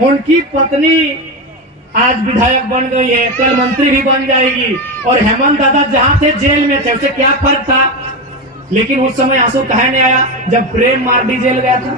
उनकी पत्नी आज विधायक बन गई है, कल मंत्री भी बन जाएगी। और हेमंत दादा जहाँ थे जेल में थे, उससे क्या फर्क था? लेकिन उस समय आंसू कहे नहीं आया जब प्रेम मार्डी जेल गया था।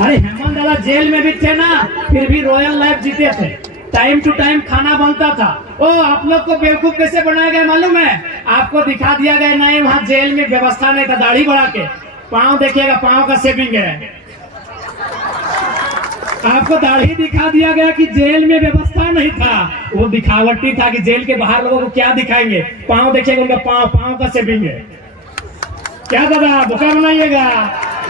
अरे हेमंत दादा जेल में भी थे ना, फिर भी रॉयल लाइफ जीते थे, टाइम टू टाइम खाना बनता था। ओ आप लोग को बेवकूफ कैसे बनाया गया मालूम है? आपको दिखा दिया गया नहीं, वहाँ जेल में व्यवस्था नहीं था। दाढ़ी बढ़ा के पाँव देखिएगा, पाँव का शेविंग है। आपको दाढ़ी दिखा दिया गया कि जेल में व्यवस्था नहीं था, वो दिखावटी था कि जेल के बाहर लोगों को क्या दिखाएंगे। पाँव देखिएगा, उनका पाँव का शेविंग है। क्या दादा बोका बनाइएगा?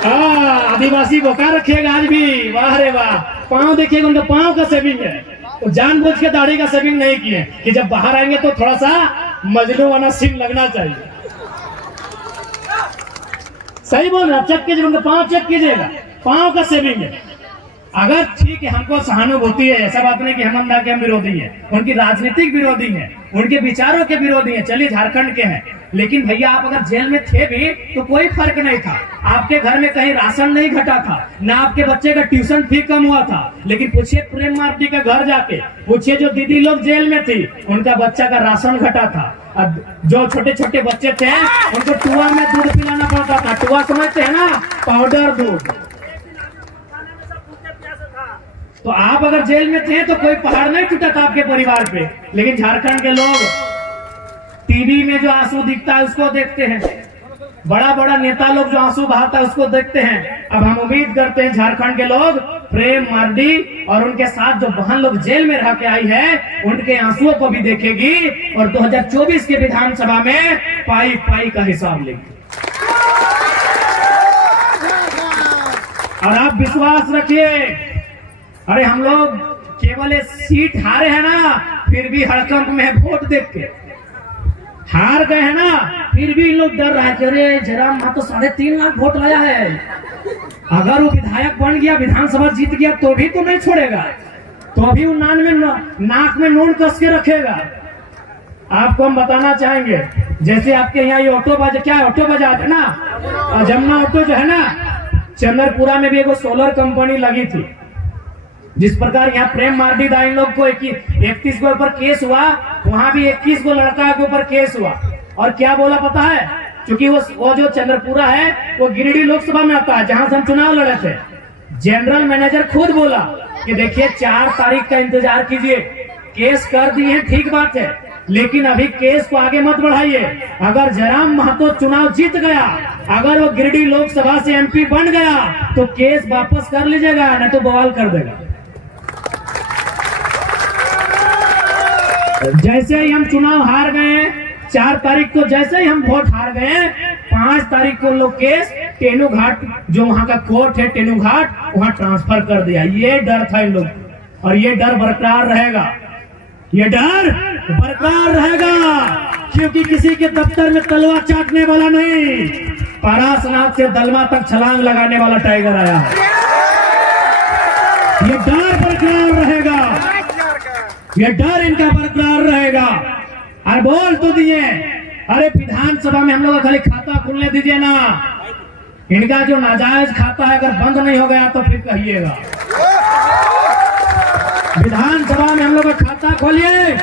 आदिवासी बोका रखिएगा आज भी, वाह रे वाह। पाँव देखिएगा, उनका पाँव का शेविंग है। तो जानबूझ के दाढ़ी का शेविंग नहीं किए कि जब बाहर आएंगे तो थोड़ा सा मजनू वाला सीन लगना चाहिए। सही बोल रहा, चेक कीजिए, उनका पाँव चेक कीजिएगा, पाँव का शेविंग है। अगर ठीक है, हमको सहानुभूति है, ऐसा बात नहीं कि हेमंत दा के हम विरोधी हैं, उनकी राजनीतिक विरोधी हैं, उनके विचारों के विरोधी हैं, चलिए झारखंड के हैं। लेकिन भैया आप अगर जेल में थे भी तो कोई फर्क नहीं था। आपके घर में कहीं राशन नहीं घटा था, ना आपके बच्चे का ट्यूशन फी कम हुआ था। लेकिन पूछिए प्रेम मार्डी का घर जाके, पूछिए जो दीदी लोग जेल में थी, उनका बच्चा का राशन घटा था। अब जो छोटे छोटे बच्चे थे उनको टुआ में दूध पिलाना पड़ता था। टुआ समझते हैं ना, पाउडर दूध। तो आप अगर जेल में थे तो कोई पहाड़ नहीं टूटा था आपके परिवार पे। लेकिन झारखंड के लोग टीवी में जो आंसू दिखता है उसको देखते हैं, बड़ा बड़ा नेता लोग जो आंसू बहाता है उसको देखते हैं। अब हम उम्मीद करते हैं झारखंड के लोग प्रेम मार्डी और उनके साथ जो बहन लोग जेल में रह के आई है उनके आंसुओं को भी देखेगी और 2024 के विधानसभा में पाई पाई का हिसाब लेगी। और आप विश्वास रखिए, अरे हम लोग केवल एक सीट हारे हैं ना, फिर भी हड़कंप में वोट देख के हार गए हैं ना, फिर भी इन लोग डर रहे हैं। अरे जयराम मातो 3.5 लाख वोट लाया है, अगर वो विधायक बन गया, विधानसभा जीत गया तो भी तो नहीं छोड़ेगा, तो अभी वो नाक में नून कस के रखेगा। आपको हम बताना चाहेंगे, जैसे आपके यहाँ ये ऑटो बाजा, क्या है ऑटो बाजार है ना, और जमुना ऑटो जो है ना, चंद्रपुरा में भी एक सोलर कंपनी लगी थी। जिस प्रकार यहाँ प्रेम मार्डी दा इन लोग को 31 के ऊपर केस हुआ, वहां भी 21 को लड़का के ऊपर केस हुआ। और क्या बोला पता है? क्योंकि वो जो चंद्रपुरा है वो गिरिडीह लोकसभा में आता है, जहां से हम चुनाव लड़े थे। जनरल मैनेजर खुद बोला कि देखिए 4 तारीख का इंतजार कीजिए, केस कर दिए हैं, ठीक बात है, लेकिन अभी केस को आगे मत बढ़ाइए। अगर जयराम महतो चुनाव जीत गया, अगर वो गिरिडीह लोकसभा से MP बन गया तो केस वापस कर लीजिएगा, नहीं तो बवाल कर देगा। जैसे ही हम चुनाव हार गए 4 तारीख को, जैसे ही हम वोट हार गए 5 तारीख को लोग केस टेनू घाट, जो वहां का कोर्ट है टेनू घाट, वहां ट्रांसफर कर दिया। ये डर था इन लोग, और ये डर बरकरार रहेगा, ये डर बरकरार रहेगा, क्योंकि किसी के दफ्तर में तलवार चाटने वाला नहीं, पारासनाथ से दलमा तक छलांग लगाने वाला टाइगर आया है। ये डर बरकरार रहेगा, ये डर इनका बरकरार रहेगा। और बोल तो दिए, अरे विधानसभा में हम लोग खाली खाता खुलने दीजिए ना, इनका जो नाजायज खाता है अगर बंद नहीं हो गया तो फिर कहिएगा। विधानसभा में हम लोग का खाता खोलिए,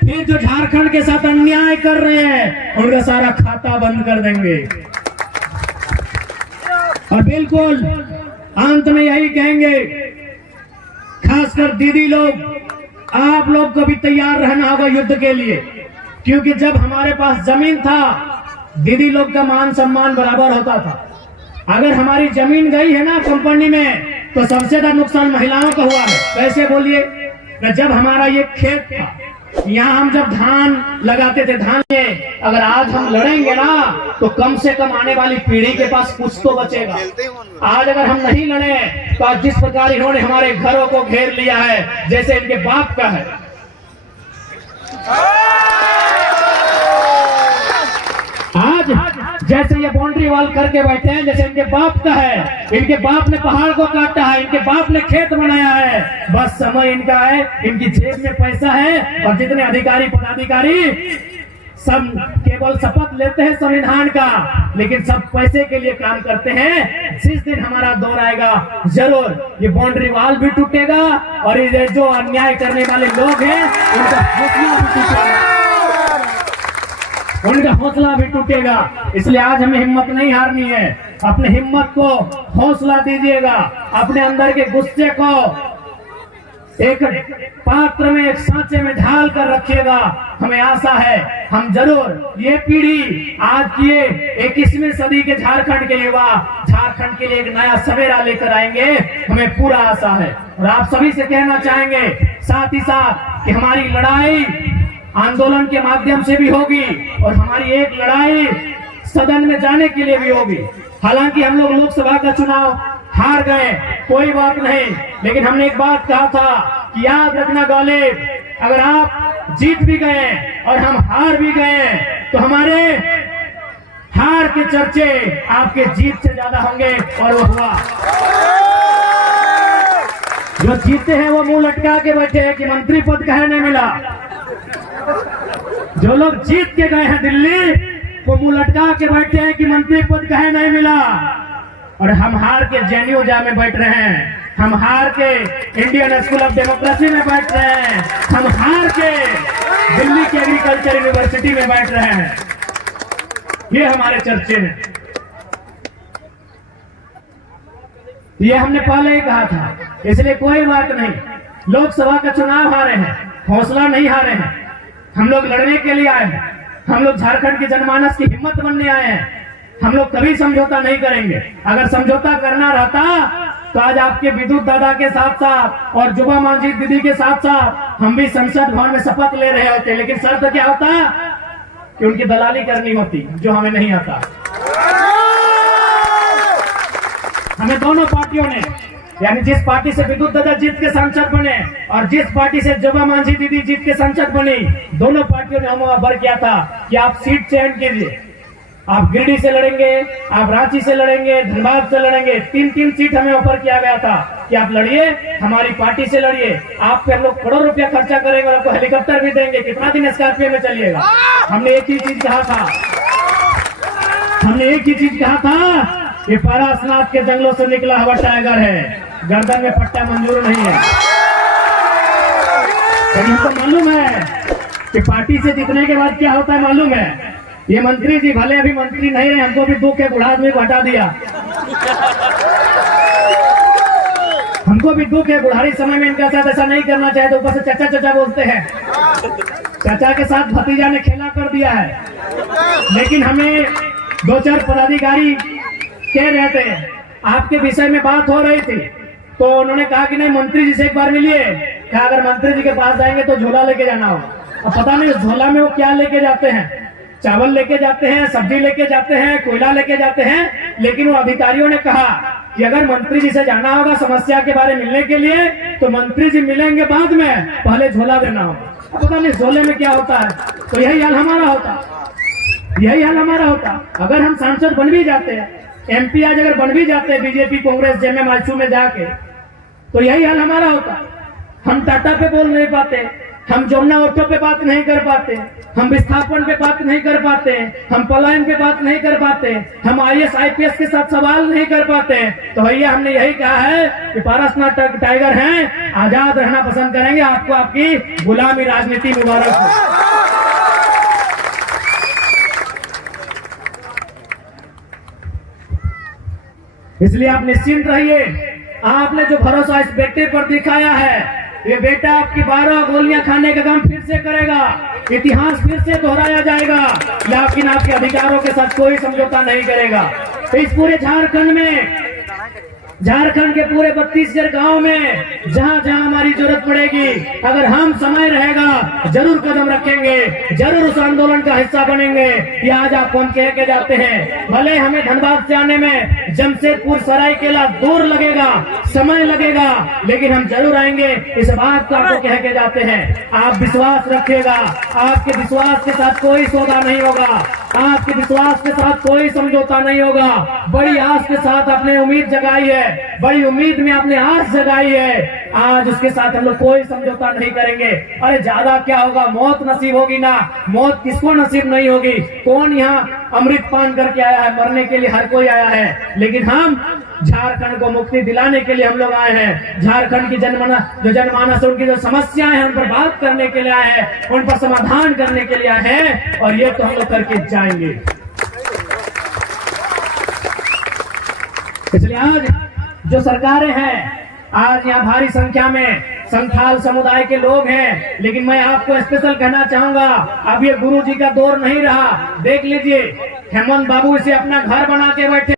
फिर जो झारखंड के साथ अन्याय कर रहे हैं उनका सारा खाता बंद कर देंगे। और बिल्कुल अंत में यही कहेंगे, खासकर दीदी लोग, आप लोग को भी तैयार रहना होगा युद्ध के लिए, क्योंकि जब हमारे पास जमीन था दीदी लोग का मान सम्मान बराबर होता था। अगर हमारी जमीन गई है ना कंपनी में तो सबसे ज्यादा नुकसान महिलाओं का हुआ है। कैसे बोलिए? जब हमारा ये खेत था, यहाँ हम जब धान लगाते थे, धान में अगर आज हम लड़ेंगे ना तो कम से कम आने वाली पीढ़ी के पास कुछ तो बचेगा। आज अगर हम नहीं लड़े तो आज जिस प्रकार इन्होंने हमारे घरों को घेर लिया है जैसे इनके बाप का है, आज जैसे ये बाउंड्री वॉल करके बैठे हैं जैसे इनके बाप का है, इनके बाप ने पहाड़ को काटा है, इनके बाप ने खेत बनाया है, बस समय इनका है, इनकी जेब में पैसा है। और जितने अधिकारी पदाधिकारी सब केवल शपथ लेते हैं संविधान का, लेकिन सब पैसे के लिए काम करते हैं। जिस दिन हमारा दौर आएगा जरूर ये बाउंड्री वॉल भी टूटेगा और ये जो अन्याय करने वाले लोग हैं उनका हौसला भी टूटेगा, उनका हौसला भी टूटेगा। इसलिए आज हमें हिम्मत नहीं हारनी है, अपने हिम्मत को हौसला दीजिएगा, अपने अंदर के गुस्से को एक पात्र में, एक सांचे में ढाल कर रखिएगा। हमें आशा है हम जरूर ये पीढ़ी आज की 21वीं सदी के झारखंड के युवा झारखंड के लिए एक नया सवेरा लेकर आएंगे, हमें पूरा आशा है। और आप सभी से कहना चाहेंगे साथ ही साथ कि हमारी लड़ाई आंदोलन के माध्यम से भी होगी और हमारी एक लड़ाई सदन में जाने के लिए भी होगी। हालांकि हम लोग लोकसभा का चुनाव हार गए, कोई बात नहीं, लेकिन हमने एक बात कहा था कि याद रखना गालिब, अगर आप जीत भी गए और हम हार भी गए तो हमारे हार के चर्चे आपके जीत से ज्यादा होंगे। और वो हुआ, जो जीते हैं वो मुंह लटका के बैठे हैं कि मंत्री पद कहे नहीं मिला। जो लोग जीत के गए हैं दिल्ली वो मुंह लटका के बैठे हैं कि मंत्री पद कहे नहीं मिला। और हम हार के जेएनयू में बैठ रहे हैं, हम हार के इंडियन स्कूल ऑफ डेमोक्रेसी में बैठ रहे हैं, हम हार के दिल्ली की एग्रीकल्चर यूनिवर्सिटी में बैठ रहे हैं। ये हमारे चर्चे हैं। ये हमने पहले ही कहा था, इसलिए कोई बात नहीं। लोकसभा का चुनाव हारे हैं, हौसला नहीं हारे हैं। हम लोग लड़ने के लिए आए हैं, हम लोग झारखंड की जनमानस की हिम्मत बनने आए हैं। हम लोग कभी समझौता नहीं करेंगे। अगर समझौता करना रहता तो आज आपके विद्युत दादा के साथ साथ और जुबा मांझी दीदी के साथ साथ हम भी संसद भवन में शपथ ले रहे होते, लेकिन शर्त क्या होता कि उनकी दलाली करनी होती, जो हमें नहीं आता। हमें दोनों पार्टियों ने, यानी जिस पार्टी से विद्युत दादा जीत के सांसद बने और जिस पार्टी से जुबा मांझी दीदी जीत के सांसद बनी, दोनों पार्टियों ने हमें ऑफर किया था कि आप सीट चयन कीजिए, आप गिरिडीह से लड़ेंगे, आप रांची से लड़ेंगे, धनबाद से लड़ेंगे। 3-3 सीट हमें ऑफर किया गया था कि आप लड़िए, हमारी पार्टी से लड़िए, आप पे हम लोग करोड़ रुपया खर्चा करेंगे और आपको हेलीकॉप्टर भी देंगे, कितना दिन स्कॉर्पियो में चलिएगा। हमने एक ही चीज कहा था, हमने एक ही चीज कहा था कि पारसनाथ के जंगलों से निकला हुआ टाइगर है, गर्दन में पट्टा मंजूर नहीं है। लेकिन हमको मालूम है कि पार्टी से जीतने के बाद क्या होता है, मालूम है। ये मंत्री जी भले अभी मंत्री नहीं रहे, हमको भी दुख है, बुढ़ा आदमी को हटा दिया। हमको भी दुख है, बुढ़ारी समय में इनका साथ ऐसा नहीं करना चाहे तो ऊपर से चाचा चाचा बोलते हैं। चाचा के साथ भतीजा ने खेला कर दिया है। लेकिन हमें 2-4 पदाधिकारी कह रहे थे, आपके विषय में बात हो रही थी, तो उन्होंने कहा कि नहीं मंत्री जी से एक बार मिलिए। कहा अगर मंत्री जी के पास जाएंगे तो झोला लेके जाना होगा। अब पता नहीं झोला में वो क्या लेके जाते हैं, चावल लेके जाते हैं, सब्जी लेके जाते हैं, कोयला लेके जाते हैं। लेकिन वो अधिकारियों ने कहा कि अगर मंत्री जी से जाना होगा समस्या के बारे में मिलने के लिए तो मंत्री जी मिलेंगे बाद में, पहले झोला देना होगा। पता नहीं झोले में क्या होता है। तो यही हाल हमारा होता, यही हाल हमारा होता। अगर हम सांसद बन भी जाते हैं, MP आज अगर बन भी जाते हैं बीजेपी कांग्रेस JMM में जाके, तो यही हाल हमारा होता। हम टाटा पे बोल नहीं पाते, हम जमुना ऑटो पे बात नहीं कर पाते, हम विस्थापन पे बात नहीं कर पाते, हम पलायन पे बात नहीं कर पाते, हम IAS IPS के साथ सवाल नहीं कर पाते। तो भैया हमने यही कहा है कि पारसनाथ टाइगर हैं, आजाद रहना पसंद करेंगे, आपको आपकी गुलामी राजनीति मुबारक हो। इसलिए आप निश्चिंत रहिए, आपने जो भरोसा इस बेटे पर दिखाया है, ये बेटा आपकी 12 गोलियां खाने का काम फिर से करेगा, इतिहास फिर से दोहराया जाएगा। लेकिन आपके अधिकारों के साथ कोई समझौता नहीं करेगा। तो इस पूरे झारखंड में, झारखंड के पूरे 32 गांव में जहां जहां हमारी जरूरत पड़ेगी, अगर हम समय रहेगा जरूर कदम रखेंगे, जरूर उस आंदोलन का हिस्सा बनेंगे। ये आज आपको हम कह के जाते हैं, भले हमें धनबाद से आने में जमशेदपुर सरायकेला दूर लगेगा, समय लगेगा, लेकिन हम जरूर आएंगे। इस बात को आपको कह के जाते हैं। आप विश्वास रखिएगा, आपके विश्वास के साथ कोई सौदा नहीं होगा, आपके विश्वास के साथ कोई समझौता नहीं होगा। बड़ी आस के साथ आपने उम्मीद जगाई है, बड़ी उम्मीद में आपने आस जगाई है, आज उसके साथ हम लोग कोई समझौता नहीं करेंगे। अरे ज्यादा क्या होगा, मौत नसीब होगी ना, मौत किसको नसीब नहीं होगी। कौन यहाँ अमृत पान करके आया है, मरने के लिए हर कोई आया है। लेकिन हम झारखंड को मुक्ति दिलाने के लिए हम लोग आए हैं। झारखंड की जनमानस उनकी जो समस्याएं हैं उन पर बात करने के लिए आए हैं, उन पर समाधान करने के लिए आए हैं, और ये तो हम लोग करके जाएंगे। इसलिए आज जो सरकारें हैं, आज यहाँ भारी संख्या में संथाल समुदाय के लोग हैं, लेकिन मैं आपको स्पेशल कहना चाहूंगा, अब ये गुरु जी का दौर नहीं रहा। देख लीजिए, हेमंत बाबू इसे अपना घर बना के बैठे।